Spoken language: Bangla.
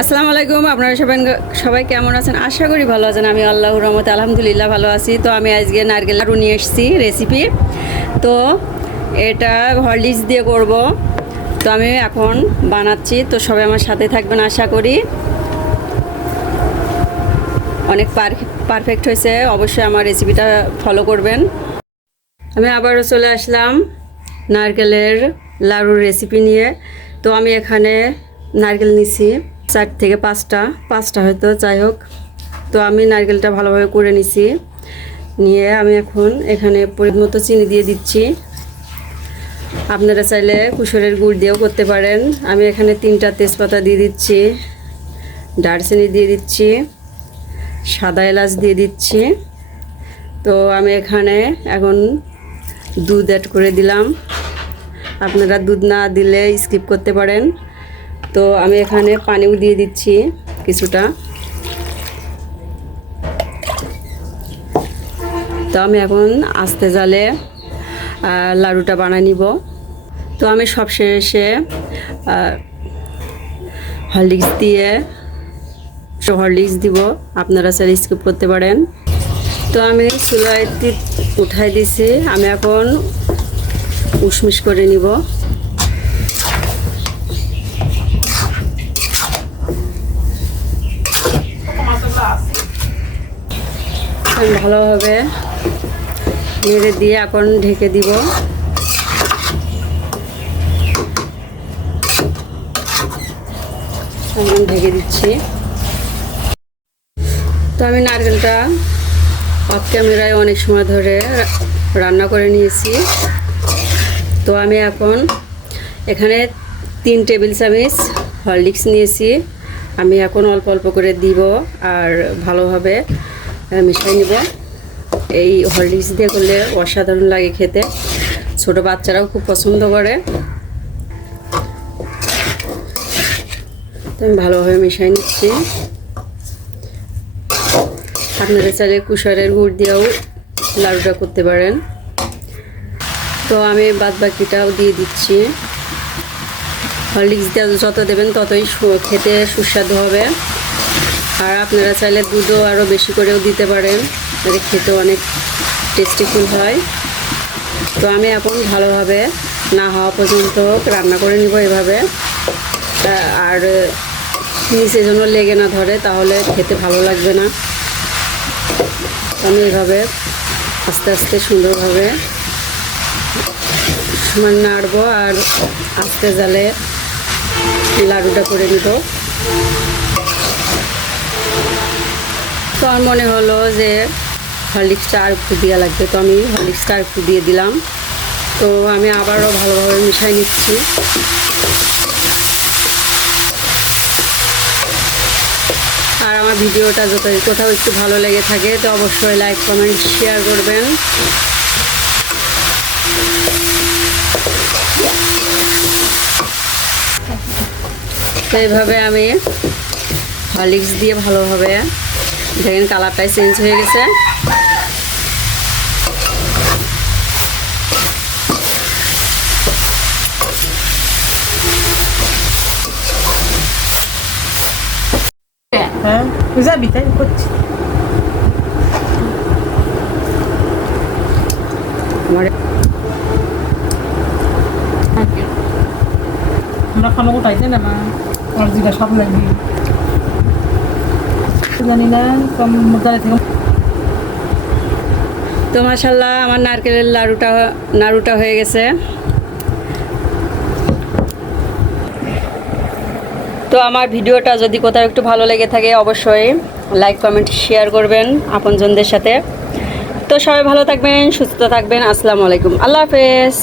আসসালামু আলাইকুম, আপনারা সবাই সবাই কেমন আছেন? আশা করি ভালো আছেন। আমি আল্লাহর রহমতে আলহামদুলিল্লাহ ভালো আছি। তো আমি আজকে নারকেল লাড়ু নিয়ে এসেছি রেসিপি তো এটা হরলিক্স দিয়ে করব। তো আমি এখন বানাচ্ছি। তো সবাই আমার সাথে থাকবেন আশা করি। অনেক পারফেক্ট হয়েছে। অবশ্যই আমার রেসিপিটা ফলো করবেন। আমি আবারও চলে আসলাম নারকেলের লাড়ুর রেসিপি নিয়ে। তো আমি এখানে নারকেল নিছি। চার থেকে পাঁচটা পাঁচটা হয়তো, যাই হোক। তো আমি নারকেলটা ভালোভাবে করে নিছি। নিয়ে আমি এখন এখানে মতো চিনি দিয়ে দিচ্ছি। আপনারা চাইলে কুসরের গুড় দিয়েও করতে পারেন। আমি এখানে তিনটা তেজপাতা দিয়ে দিচ্ছি, দারচিনি দিয়ে দিচ্ছি, সাদা এলাচ দিয়ে দিচ্ছি। তো আমি এখানে এখন দুধ অ্যাড করে দিলাম। আপনারা দুধ না দিলে স্কিপ করতে পারেন। তো আমি এখানে পানিও দিয়ে দিচ্ছি কিছুটা। তো আমি এখন আস্তে জালে লাড়ুটা বানিয়ে নিব। তো আমি সব শেষে হরলিক্স দিয়ে হরলিক্স দিব। আপনারা স্যার স্কিপ করতে পারেন। তো আমি চুলায় উঠাই দিছি। আমি এখন উসমিস করে নিব। ভালোভাবে নেড়ে দিয়ে এখন ঢেকে দিব। এখন ঢেকে দিচ্ছি। তো আমি নারকেলটা অফ ক্যামেরায় অনেক সময় ধরে রান্না করে নিয়েছি। তো আমি এখন এখানে তিন টেবিল চামচ হরলিক্স নিয়েছি। আমি এখন অল্প অল্প করে দিব আর ভালোভাবে মিশিয়ে নিব। এই হরলিক্স দিয়ে করলে অসাধারণ লাগে খেতে। ছোট বাচ্চারাও খুব পছন্দ করে। তো আমি ভালোভাবে মিশিয়ে নিচ্ছি। আপনারা চাইলে কুসারের গুড় দিয়েও লাড়ুটা করতে পারেন। তো আমি বাদ বাকিটাও দিয়ে দিচ্ছি। হরলিক্স দিয়ে যত দেবেন ততই খেতে সুস্বাদু হবে। আর আপনারা চাইলে দুধও আরও বেশি করেও দিতে পারেন। এতে খেতে অনেক টেস্টিফুল হয়। তো আমি এখন ভালোভাবে না হওয়া পর্যন্ত রান্না করে নিব এভাবে। আর নিচে যেন লেগে না ধরে, তাহলে খেতে ভালো লাগবে না। আমি এভাবে আস্তে আস্তে সুন্দরভাবে সমান নাড়বো আর আস্তে জালে লাড়ুটা করে নিব। তো আমার মনে হলো যে হরলিক্সটা আর একটু দেওয়া লাগবে। তো আমি হরলিক্সটা আর একটু দিয়ে দিলাম। তো আমি আবারও ভালোভাবে মিশাই নিচ্ছি। আর আমার ভিডিওটা যত কোথাও একটু ভালো লেগে থাকে, তো অবশ্যই লাইক, কমেন্ট, শেয়ার করবেন। তো এইভাবে আমি হরলিক্স দিয়ে ভালোভাবে দেখেন কালারটাই চেঞ্জ হয়ে গেছে। হ্যাঁ যাবি তাই করছি। আমার খামো কোথায় না মা আর সব লাগবি। জানি না, কম থেকে। তো মাসাল্লাহ আমার নারকেলের লাড়ুটা, নাড়ুটা হয়ে গেছে। তো আমার ভিডিওটা যদি কোথাও একটু ভালো লেগে থাকে, অবশ্যই লাইক কমেন্ট শেয়ার করবেন আপনজনদের সাথে। তো সবাই ভালো থাকবেন, সুস্থ থাকবেন। আসসালামু আলাইকুম। আল্লাহ হাফেজ।